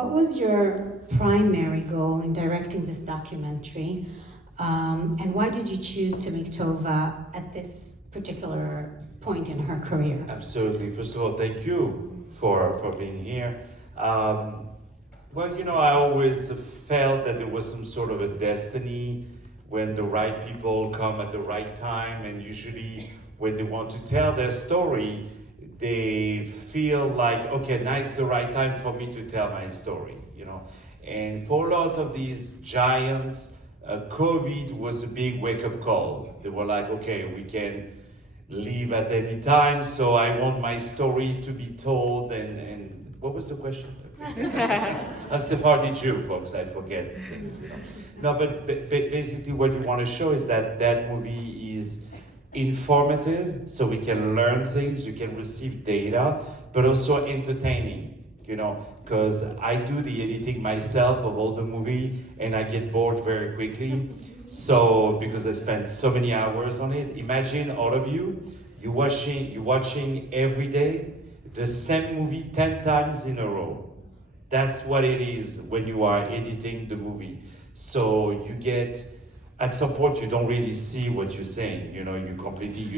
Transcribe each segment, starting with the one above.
what was your primary goal in directing this documentary? And why did you choose to make TOVAH at this particular point in her career? Absolutely. First of all, thank you for being here. Well, you know, I always felt that there was some sort of a destiny when the right people come at the right time, and usually when they want to tell their story, they feel like, okay, now it's the right time for me to tell my story, you know. And for a lot of these giants, COVID was a big wake-up call. They were like, okay, we can leave at any time, so I want my story to be told. And what was the question? I'm Sephardi Jew, folks, I forget things, you know. No, but basically what you want to show is that that movie is informative, so we can learn things, you can receive data, but also entertaining, you know, because I do the editing myself of all the movie, and I get bored very quickly. So, because I spend so many hours on it, imagine all of you, you're watching every day the same movie 10 times in a row. That's what it is when you are editing the movie. So you get, at some point you don't really see what you're saying, you know, you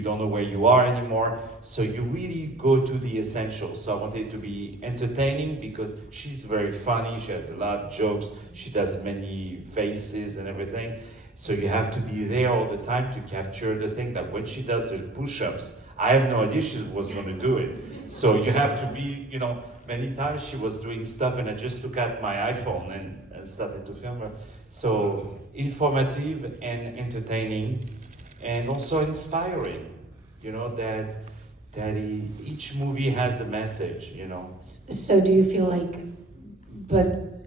don't know where you are anymore. So you really go to the essentials. So I wanted it to be entertaining because she's very funny, she has a lot of jokes, she does many faces and everything. So you have to be there all the time to capture the thing that when she does the push-ups, I have no idea she was going to do it. So you have to be, you know, many times she was doing stuff and I just took out my iPhone and started to film her. So informative and entertaining and also inspiring, you know, that each movie has a message, you know. So do you feel like, but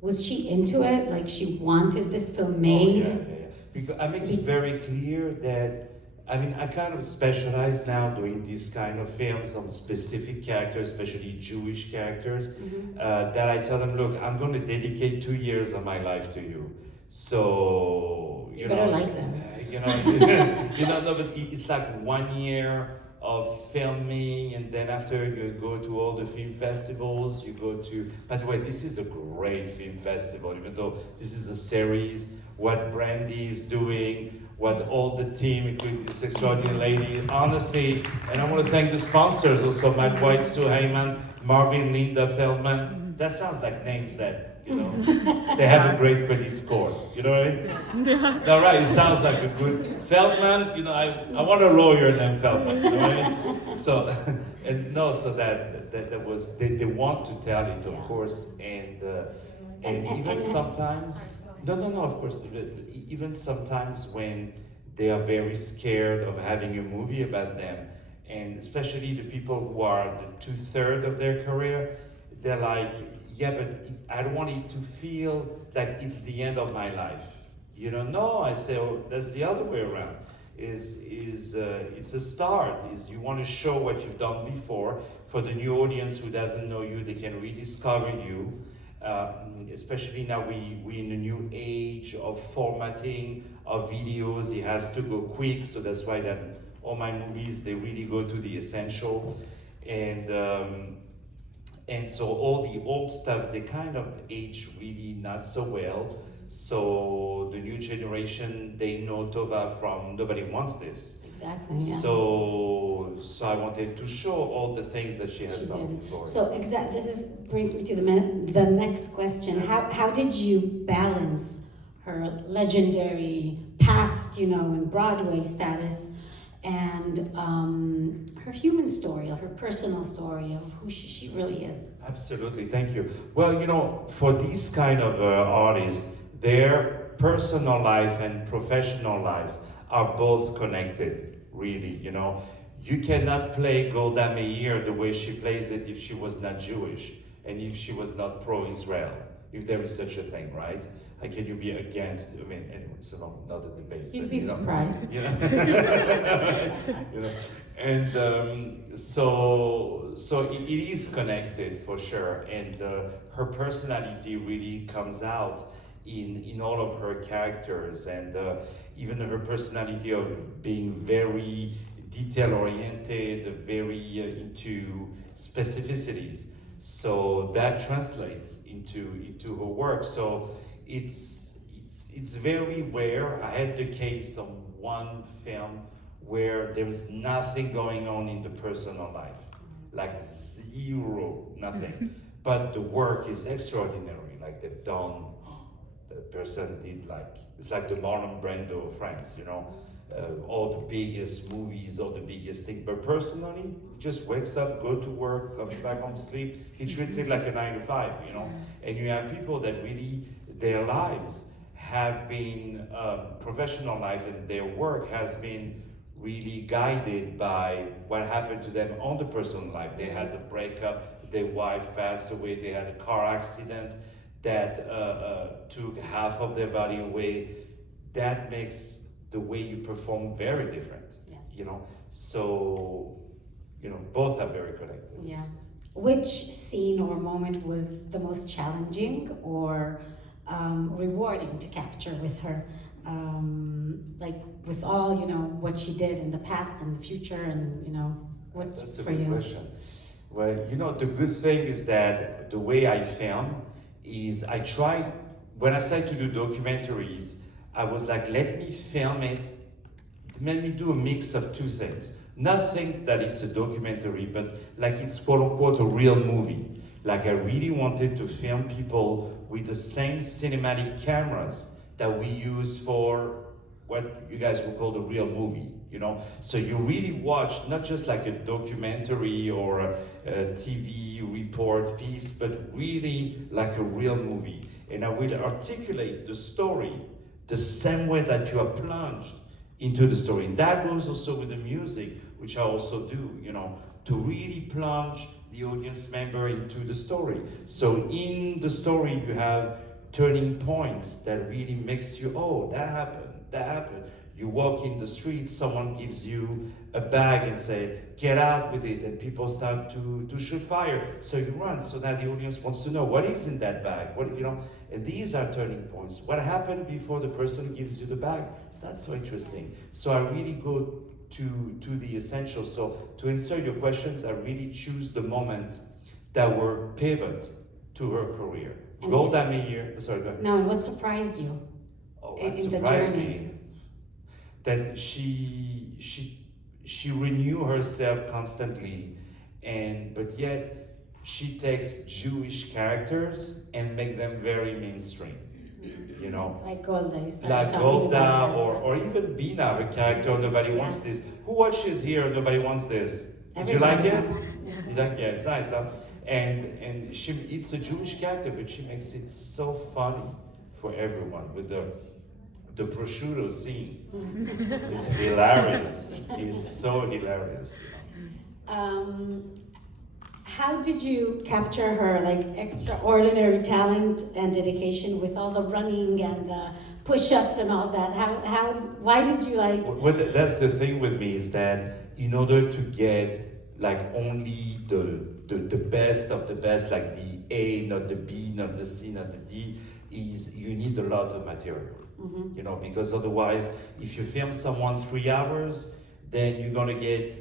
was she into it? Like she wanted this film made? Oh, yeah. Because I make it very clear that, I mean, I kind of specialize now doing these kind of films on specific characters, especially Jewish characters, that I tell them, look, I'm going to dedicate 2 years of my life to you. So, you better like them. You know, no, but it's like 1 year of filming, and then after you go to all the film festivals, you go to, by the way, this is a great film festival, even though this is a series, what Brandy is doing, what all the team, including this extraordinary lady, honestly, and I want to thank the sponsors also, Mike White, Sue Heyman, Marvin, Linda Feldman. That sounds like names that, you know, they have a great credit score, you know what I mean? No, right, it sounds like a good, Feldman, you know, I want a lawyer named Feldman, you know what I mean? So, and no, so that was, they want to tell it, of course, and even sometimes, no, of course. Even sometimes when they are very scared of having a movie about them, and especially the people who are the 2/3 of their career, they're like, yeah, but I don't want it to feel like it's the end of my life. You know, no, I say, oh, that's the other way around. It's a start. Is you want to show what you've done before. For the new audience who doesn't know you, they can rediscover you. Especially now we're in a new age of formatting of videos. It has to go quick, so that's why that all my movies, they really go to the essential. And so all the old stuff, they kind of age really not so well. So the new generation, they know TOVAH from nobody wants this. Exactly, yeah. So I wanted to show all the things that she has done before. So brings me to the next question. How did you balance her legendary past, you know, and Broadway status, and her human story, her personal story of who she really is? Absolutely, thank you. Well, you know, for these kind of artists, their personal life and professional lives are both connected, really, you know. You cannot play Golda Meir the way she plays it if she was not Jewish and if she was not pro-Israel, if there is such a thing, right? How can you be against, I mean, anyway, it's not a debate. You'd be surprised. You know? You know? And so it is connected for sure, and her personality really comes out in all of her characters, and even her personality of being very detail-oriented, very into specificities. So that translates into her work. So it's very rare. I had the case on one film where there's nothing going on in the personal life, like zero, nothing. But the work is extraordinary. Like they've done, the person did like, it's like the Marlon Brando of France, you know, all the biggest movies, all the biggest things. But personally, he just wakes up, go to work, comes back home, sleep. He treats it like a 9 to 5, you know. And you have people that really, their lives have been, professional life and their work has been really guided by what happened to them on the personal life. They had a breakup, their wife passed away, they had a car accident that took half of their body away. That makes the way you perform very different, you know. So, you know, both are very connected. Yeah. Which scene or moment was the most challenging or rewarding to capture with her? Like with all, you know, what she did in the past and the future, and you know, what That's a for good you? question. Well, you know, the good thing is that the way I film is I try, when I started to do documentaries, I was like, let me film it, let me do a mix of two things. Not think that it's a documentary, but like it's quote unquote a real movie. Like I really wanted to film people with the same cinematic cameras that we use for what you guys would call the real movie, you know? So you really watch not just like a documentary or a TV report piece, but really like a real movie. And I will articulate the story the same way that you are plunged into the story. And that goes also with the music, which I also do, you know, to really plunge the audience member into the story. So in the story, you have turning points that really makes you, oh, that happened, that happened. You walk in the street, someone gives you a bag and say, get out with it, and people start to shoot fire. So you run, so that the audience wants to know what is in that bag, what, you know, and these are turning points. What happened before the person gives you the bag? That's so interesting. So I really go to the essentials. So to answer your questions, I really choose the moments that were pivot to her career. And Golda Meir, sorry, go ahead. No, and what surprised you? Oh, in what the surprised journey? me, that she renew herself constantly, and but yet she takes Jewish characters and make them very mainstream. You know, Like Golda, you started like talking Golda about that. or even Bina, her character, nobody wants Yeah. this. Who watches here? Nobody wants this. Did you like Everybody it? wants- yeah. You like, yeah, it's nice, huh? And she, it's a Jewish character, but she makes it so funny for everyone with the prosciutto scene. It's hilarious. It's so hilarious. How did you capture her like extraordinary talent and dedication with all the running and the push-ups and all that? Why did you like? That's the thing with me is that in order to get like only the best of the best, like the A, not the B, not the C, not the D, is you need a lot of material. Mhm. You know, because otherwise, if you film someone 3 hours, then you're gonna get,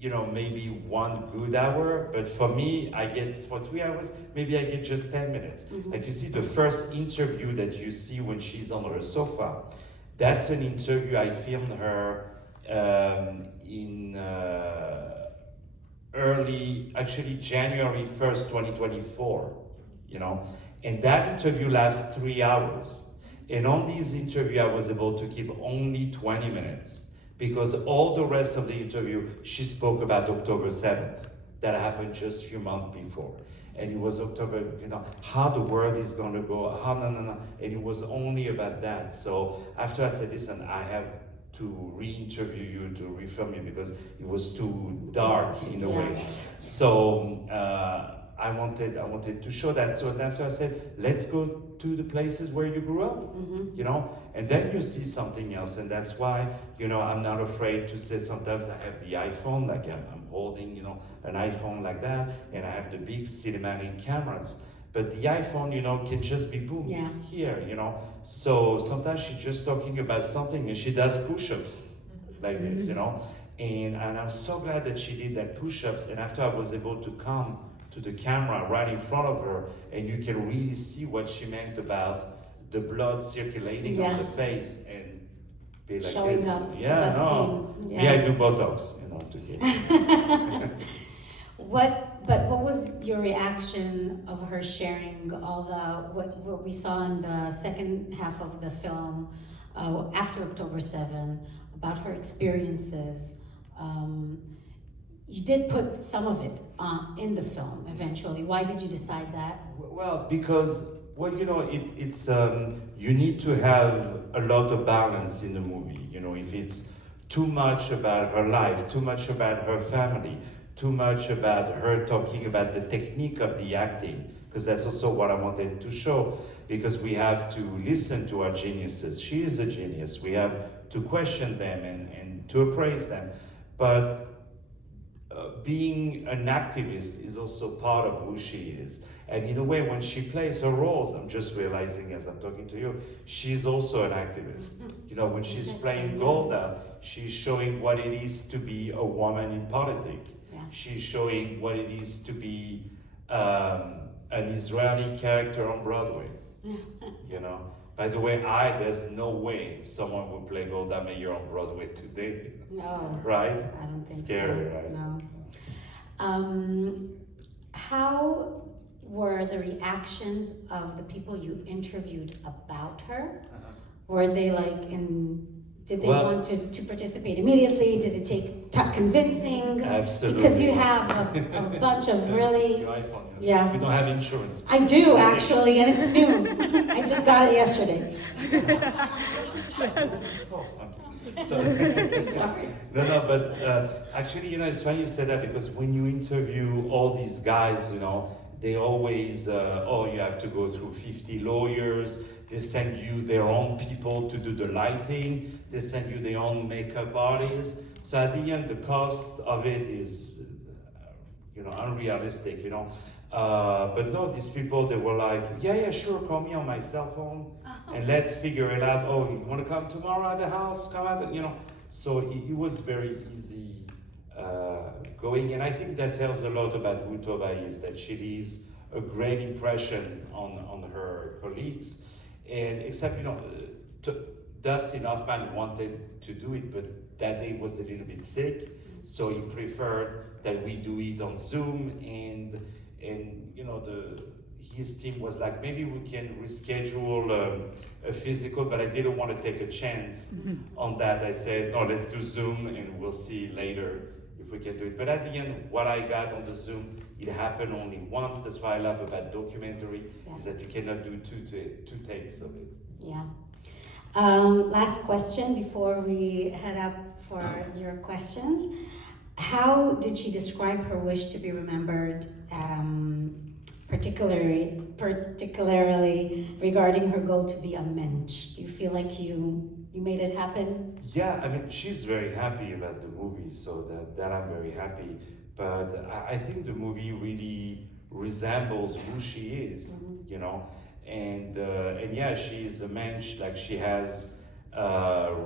you know, maybe 1 good hour. But for me, I get for 3 hours, maybe I get just 10 minutes. Mhm. Like you see the first interview that you see when she's on her sofa, that's an interview I filmed her in actually January 1st, 2024, you know. And that interview lasts 3 hours. And on this interview, I was able to keep only 20 minutes because all the rest of the interview, she spoke about October 7th. That happened just a few months before. And it was October, you know, how the world is going to go, how, no. And it was only about that. So after I said, listen, I have to re-interview you, to refilm you because it was too dark in a way. So I wanted to show that. So after I said, let's go to the places where you grew up, you know, and then you see something else. And that's why, you know, I'm not afraid to say sometimes I have the iPhone, like I'm holding, you know, an iPhone like that, and I have the big cinematic cameras. But the iPhone, you know, can just be boom, here, you know. So sometimes she's just talking about something and she does push-ups like this, you know. And I'm so glad that she did that push-ups. And after I was able to come to the camera right in front of her, and you can really see what she meant about the blood circulating on the face and be like showing this. up Yeah, to the no. scene. Yeah, I do Botox, to get. What was your reaction of her sharing all what we saw in the second half of the film after October 7 about her experiences? You did put some of it in the film eventually. Why did you decide that? Well, because it's you need to have a lot of balance in the movie. If it's too much about her life, too much about her family, too much about her talking about the technique of the acting, because that's also what I wanted to show, because we have to listen to our geniuses. She is a genius. We have to question them and to appraise them. But being an activist is also part of who she is. And in a way, when she plays her roles, I'm just realizing as I'm talking to you, she's also an activist. When she's playing Golda, she's showing what it is to be a woman in politics. Yeah. She's showing what it is to be an Israeli character on Broadway. By the way, there's no way someone would play Golda Meir on Broadway today. No. Right? I don't think Scary, so. right? No. How were the reactions of the people you interviewed about her? Were they did they want to participate immediately? Did it take convincing? Absolutely. Because you have a bunch of really... Your iPhone, Yeah. You don't have insurance. I do, actually, and it's new. I just got it yesterday. Sorry. No, but actually, it's funny you said that, because when you interview all these guys, they always, you have to go through 50 lawyers, they send you their own people to do the lighting, they send you their own makeup artists. So at the end, the cost of it is, unrealistic, But no, these people, they were like, yeah, sure, call me on my cell phone, and let's figure it out. Oh, you want to come tomorrow at the house? Come out, So it was very easy going, and I think that tells a lot about who TOVAH is, that she leaves a great impression on her colleagues. And except, Dustin Hoffman wanted to do it, but that day was a little bit sick, so he preferred that we do it on Zoom, and his team was like, maybe we can reschedule a physical, but I didn't want to take a chance on that. I said, no, let's do Zoom, and we'll see later if we can do it. But at the end, what I got on the Zoom, it happened only once. That's why I love about documentary, is that you cannot do two takes of it. Yeah. Last question before we head up for your questions. How did she describe her wish to be remembered, particularly regarding her goal to be a mensch? Do you feel like you made it happen? Yeah, I mean, she's very happy about the movie, so that I'm very happy. But I think the movie really resembles who she is, And yeah, she's a mensch, like she has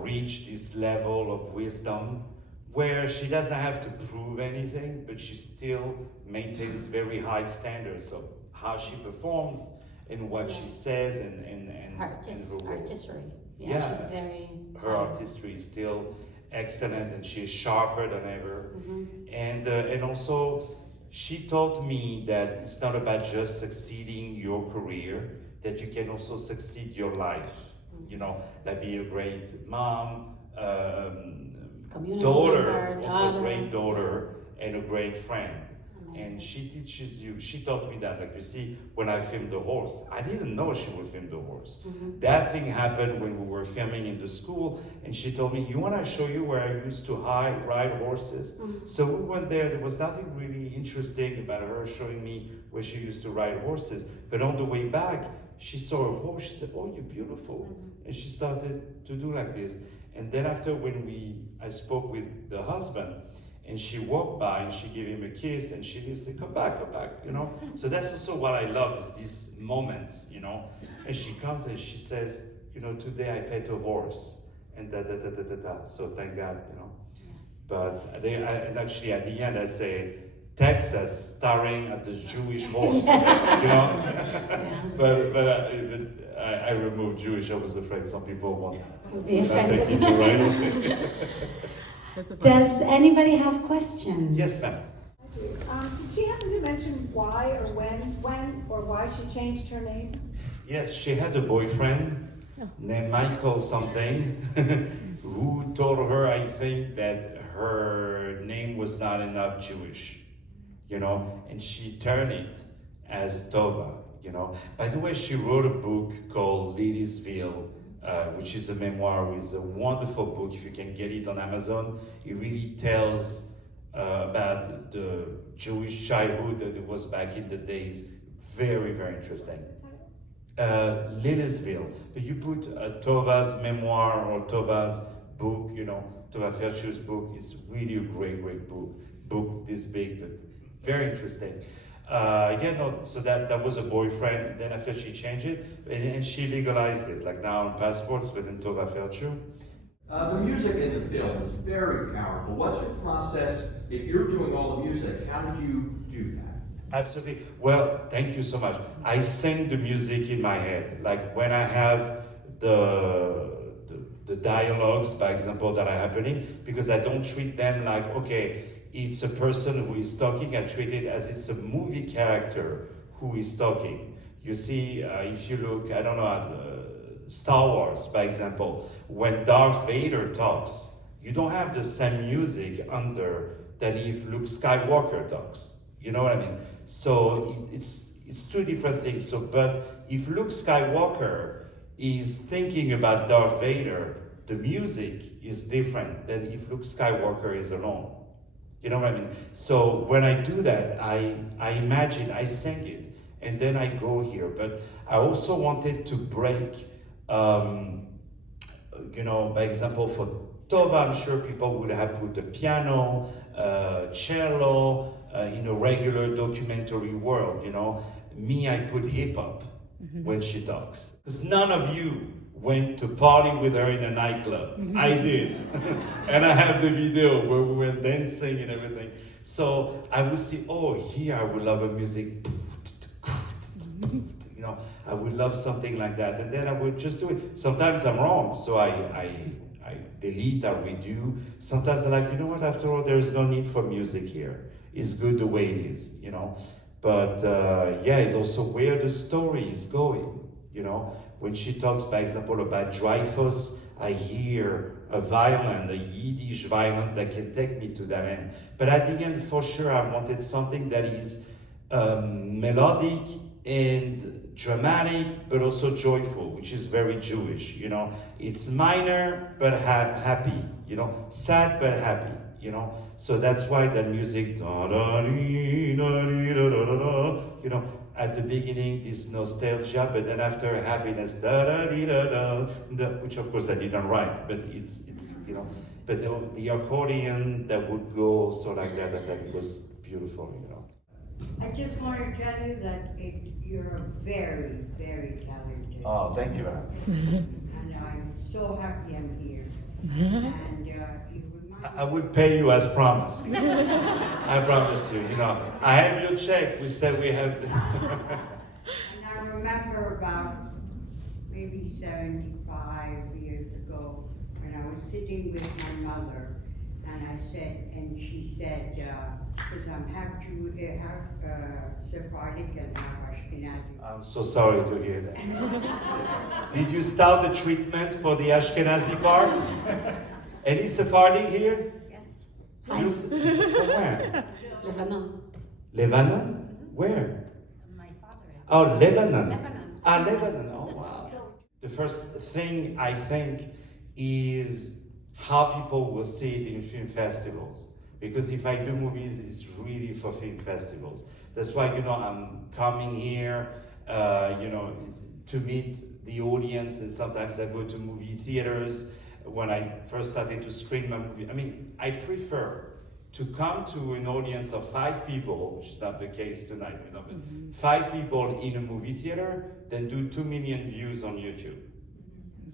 reached this level of wisdom where she doesn't have to prove anything, but she still maintains very high standards of how she performs and what she says and her artistry. Yeah, she's very... Her artistry is still excellent, and she's sharper than ever. And also, she taught me that it's not about just succeeding your career, that you can also succeed your life. Like be a great mom, daughter, also a great daughter, and a great friend. And she teaches you, she taught me that, like you see, when I filmed the horse, I didn't know she would film the horse. That thing happened when we were filming in the school, and she told me, you want to show you where I used to ride horses? So we went there was nothing really interesting about her showing me where she used to ride horses. But on the way back, she saw a horse, she said, oh, you're beautiful. And she started to do like this. And then after I spoke with the husband, and she walked by and she gave him a kiss, and she said, come back, So that's also what I love, is these moments, And she comes and she says, today I pet a horse, and so thank God, But and actually at the end I say, Texas staring at this Jewish horse, you know. but I removed Jewish. I was afraid some people Would be would not take offended. it right. Does anybody have questions? Yes, ma'am. Did she happen to mention why or when or why she changed her name? Yes, she had a boyfriend named Michael something who told her, I think, that her name was not enough Jewish, you know, and she turned it as TOVAH, you know. By the way, she wrote a book called Liliesville, which is a memoir. It's a wonderful book. If you can get it on Amazon, it really tells about the Jewish childhood that it was back in the days. Very, very interesting. Liliesville. But you put TOVAH's memoir or TOVAH's book, you know, TOVAH Felcher's book. It's really a great, great book. Book this big, but very interesting. So that was a boyfriend. And then after she changed it, and she legalized it. Like now on passports within TOVAH Felcher. The music in the film is very powerful. What's your process if you're doing all the music? How did you do that? Absolutely. Well, thank you so much. I sing the music in my head. Like when I have the dialogues, by example, that are happening, because I don't treat them like, okay, it's a person who is talking. I treat it as it's a movie character who is talking. You see, if you look, I don't know, at Star Wars, by example, when Darth Vader talks, you don't have the same music under than if Luke Skywalker talks. You know what I mean? So it's two different things. So, but if Luke Skywalker is thinking about Darth Vader, the music is different than if Luke Skywalker is alone. You know what I mean? So when I do that, I imagine, I sing it, and then I go here. But I also wanted to break, you know, by example, for TOVAH, I'm sure people would have put a piano, cello, in a regular documentary world, you know. Me, I put hip hop when she talks. Because none of you went to party with her in a nightclub. I did. And I have the video where we were dancing and everything. So I would see, oh, here I would love a music. You know, I would love something like that. And then I would just do it. Sometimes I'm wrong, so I delete, I redo. Sometimes I'm like, you know what, after all, there's no need for music here. It's good the way it is, you know. But yeah, it also where the story is going, you know. When she talks, by example, about Dreyfus, I hear a violin, a Yiddish violin that can take me to that end. But at the end, for sure, I wanted something that is melodic and dramatic, but also joyful, which is very Jewish, you know. It's minor, but happy, you know. Sad, but happy, you know. So that's why that music, you know, at the beginning, this nostalgia, but then after happiness, which of course I didn't write, but it's you know, but the accordion that would go also like that, that was beautiful, you know. I just want to tell you that you're a very, very talented. Oh, thank you. And I'm so happy I'm here. And you remind I will pay you as promised. I promise you, you know. I have your check. We said we have. And I remember about maybe 75 years ago when I was sitting with my mother, and I said, and she said, because I'm have Sephardic and have Ashkenazi. I'm so sorry to hear that. Did you start the treatment for the Ashkenazi part? Any Sephardi here? Yes. You from where? Lebanon. Lebanon? Where? My father is. Oh, Lebanon. Lebanon. Ah, Lebanon. Oh, wow. The first thing I think is how people will see it in film festivals. Because if I do movies, it's really for film festivals. That's why, you know, I'm coming here, you know, to meet the audience, and sometimes I go to movie theaters. When I first started to screen my movie, I mean, I prefer to come to an audience of 5 people, which is not the case tonight, you know, but 5 people in a movie theater than do 2 million views on YouTube.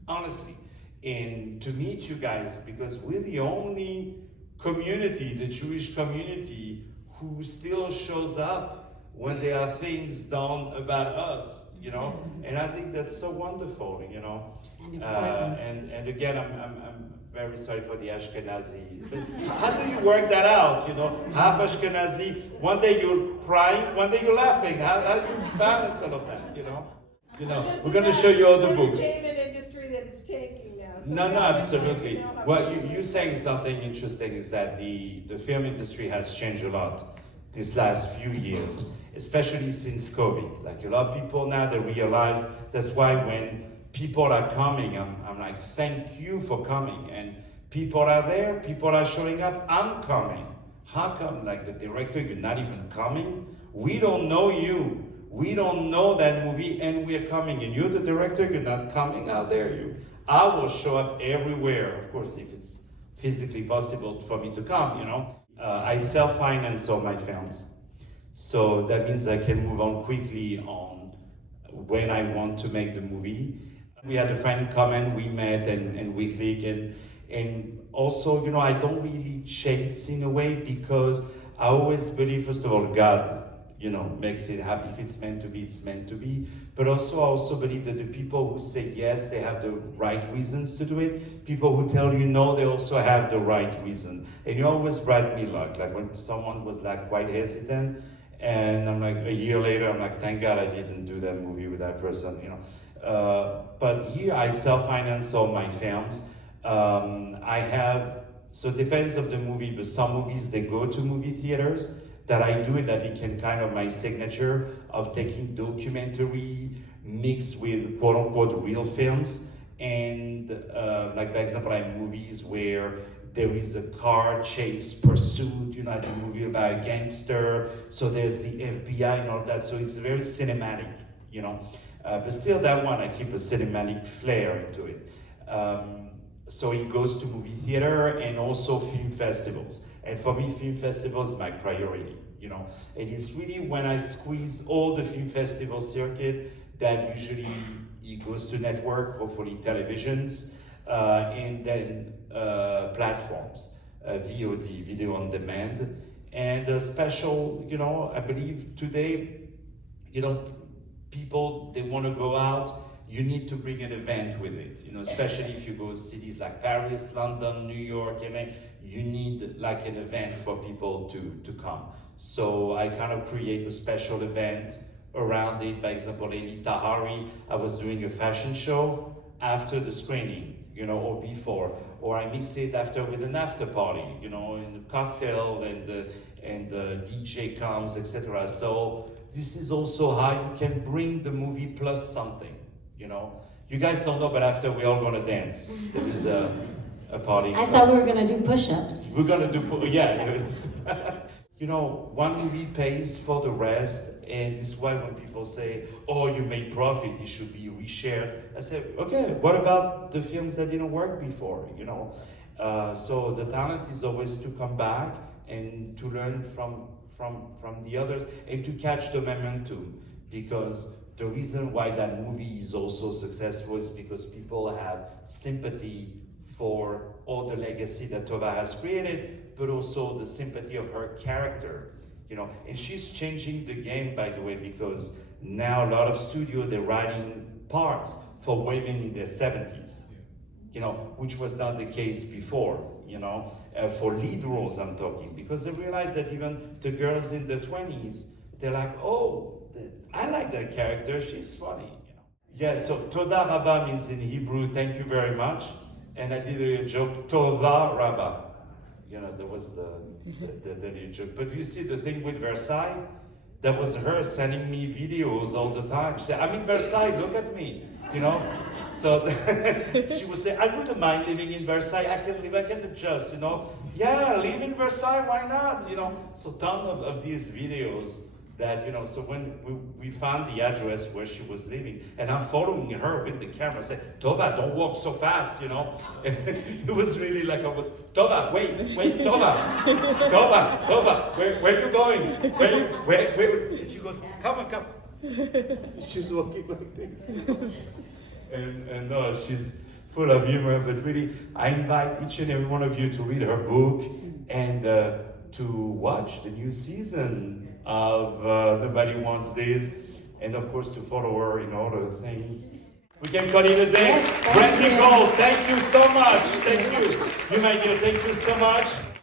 Honestly. And to meet you guys, because we're the only community, the Jewish community, who still shows up when there are things done about us, you know, and I think that's so wonderful, you know. And important. And again, I'm very sorry for the Ashkenazi. But how do you work that out? You know, half Ashkenazi. One day you're crying, one day you're laughing. How do you balance all of that? You know. We're going to show you all the books. Entertainment industry that it's taking now. So No, yeah, absolutely. you know, Well, you're saying something interesting is that the film industry has changed a lot these last few years, especially since COVID. Like a lot of people now, they realize that's why when people are coming, I'm like, thank you for coming. And people are there, people are showing up, I'm coming. How come, like the director, you're not even coming? We don't know you. We don't know that movie and we're coming. And you're the director, you're not coming. How dare you? I will show up everywhere, of course, if it's physically possible for me to come, you know. I self-finance all my films. So that means I can move on quickly on when I want to make the movie. We had a friend come and we met and we click and also, you know, I don't really chase in a way because I always believe, first of all, God, you know, makes it happen. If it's meant to be, it's meant to be. But also, I also believe that the people who say yes, they have the right reasons to do it. People who tell you no, they also have the right reason. And you always brought me luck. Like when someone was like quite hesitant, and I'm like, a year later, I'm like, thank God I didn't do that movie with that person, you know. But here I self-finance all my films. I have, so it depends of the movie, but some movies, they go to movie theaters. That I do it, that became kind of my signature of taking documentary mixed with quote unquote real films. And like, for example, I have movies where there is a car chase pursuit, you know, like a movie about a gangster. So there's the FBI and all that. So it's very cinematic, you know. But still that one, I keep a cinematic flair into it. So it goes to movie theater and also film festivals. And for me, film festivals is my priority, you know. And it's really when I squeeze all the film festival circuit that usually it goes to network, hopefully televisions, and then platforms, VOD, video on demand. And a special, you know, I believe today, you know, people, they want to go out, you need to bring an event with it, you know, especially if you go to cities like Paris, London, New York, and you need like an event for people to come. So I kind of create a special event around it. By example, Eli Tahari, I was doing a fashion show after the screening, you know, or before, or I mix it after with an after party, you know, and a cocktail and the DJ comes, etc. So this is also how you can bring the movie plus something, you know. You guys don't know, but after we're all gonna dance. There is a party. I thought we were gonna do push-ups. We're gonna do, yeah. You know, one movie pays for the rest, and this is why when people say, oh, you made profit, it should be reshared. I say, okay, what about the films that didn't work before, you know? So the talent is always to come back and to learn from the others and to catch the momentum, because the reason why that movie is also successful is because people have sympathy for all the legacy that TOVAH has created, but also the sympathy of her character, you know. And she's changing the game, by the way, because now a lot of studios, they're writing parts for women in their 70s, you know, which was not the case before, you know, for lead roles I'm talking, because they realize that even the girls in the 20s, they're like, oh, I like that character, she's funny, you know. Yeah, so Toda Rabba means in Hebrew, thank you very much. And I did a joke, TOVAH Rabba. You know, that was the little joke. But you see the thing with Versailles, that was her sending me videos all the time. She said, I'm in Versailles, look at me, you know. So she would say, I wouldn't mind living in Versailles, I can live, I can adjust, you know. Yeah, live in Versailles, why not, you know. So ton of these videos that, you know, so when we found the address where she was living, and I'm following her with the camera, I said, TOVAH, don't walk so fast, you know. And it was really like I was, TOVAH, wait, TOVAH, TOVAH, where are you going? Where? And she goes, come. She's walking like this. And no, she's full of humor, but really, I invite each and every one of you to read her book, and to watch the new season of Nobody Wants This, and of course to follow her in all the things. We can call it a day. Yes, thank Brandy you. Gold, thank you so much. Thank you. You, my dear, thank you so much.